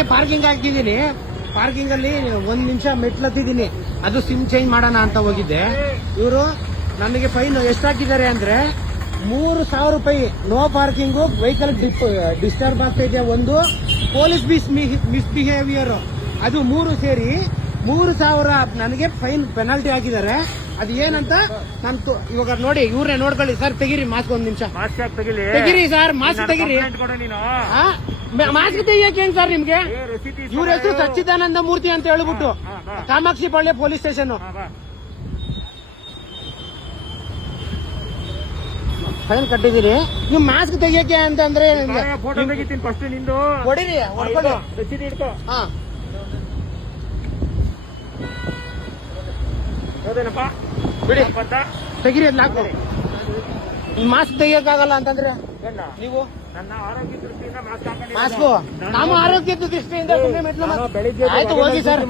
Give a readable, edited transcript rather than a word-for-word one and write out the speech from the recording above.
ಮೊನ್ನೆ parking ಹಾಕಿದೀನಿ. Parking ಅಲ್ಲಿ 1 ನಿಮಿಷ ಮೆಟ್ಲತ್ತಿದ್ದೀನಿ. ಅದು ಸಿಮ್ ಚೇಂಜ್ ಮಾಡೋಣ ಅಂತ ಹೋಗಿದ್ದೆ. ಇವರು ನನಗೆ ಫೈನ್ ಎಷ್ಟು ಹಾಕಿದ್ದಾರೆ ಅಂದ್ರೆ 3,000 ರೂಪಾಯಿ. ನೋ ಪಾರ್ಕಿಂಗು, ವೆಹಿಕಲ್ ಡಿಸ್ಟರ್ಬ್ ಆಗ್ತಾ ಇದೆ, ಒಂದು ಪೊಲೀಸ್ ಮಿಸ್ಬಿಹೇವಿಯರ್, ಅದು 3 ಸೇರಿ 3,000 ನನಗೆ ಫೈನ್ ಪೆನಾಲ್ಟಿ ಹಾಕಿದ್ದಾರೆ. ಅದು ಏನಂತ ನಾನು ಇವಾಗ ನೋಡಿ, ಇವ್ರನ್ನೇ ನೋಡ್ಕೊಳ್ಳಿ ಸರ್. ತೆಗಿರಿ ಮಾಸ್ಕ್, 1 ನಿಮಿಷ ತೆಗಿರಿ ಸರ್, ಮಾಸ್ಕ್ ತೆಗಿರಿ. ಮಾಸ್ಕ್ ತೆಗಿಯಕ್ಕೆ ಏನ್ ಸರ್ ನಿಮ್ಗೆ? ಇವ್ರ ಹೆಸರು ಸಚ್ಚಿದಾನಂದ ಮೂರ್ತಿ ಅಂತ ಹೇಳ್ಬಿಟ್ಟು ಕಾಮಾಕ್ಷಿ ಪಾಳ್ಯ ಪೊಲೀಸ್ ಸ್ಟೇಷನ್. ಫೈನ್ ಕಟ್ಟಿದಿರಿ, ನೀವು ಮಾಸ್ಕ್ ತೆಗಿಯಕ್ಕೆ ಅಂತಂದ್ರೆ ಹೊಡಿರಿ, ಹೊಡ್ಕೊಳ್ಳಿ. ಹಾ ಬಿಡಿ, ತೆಗಿರಿ. ಅದ್ ನಾಲ್ಕು ಮಾಸ್ಕ್ ತೆಗಿಯಕ್ಕಾಗಲ್ಲ ಅಂತಂದ್ರೆ ನೀವು ನನ್ನ ಆರೋಗ್ಯ ದೃಷ್ಟಿಯಿಂದ ಮಾಸ್ಕ್, ನಮ್ಮ ಆರೋಗ್ಯದ ದೃಷ್ಟಿಯಿಂದ ಆಯ್ತು, ಹೋಗಿ ಸರ್.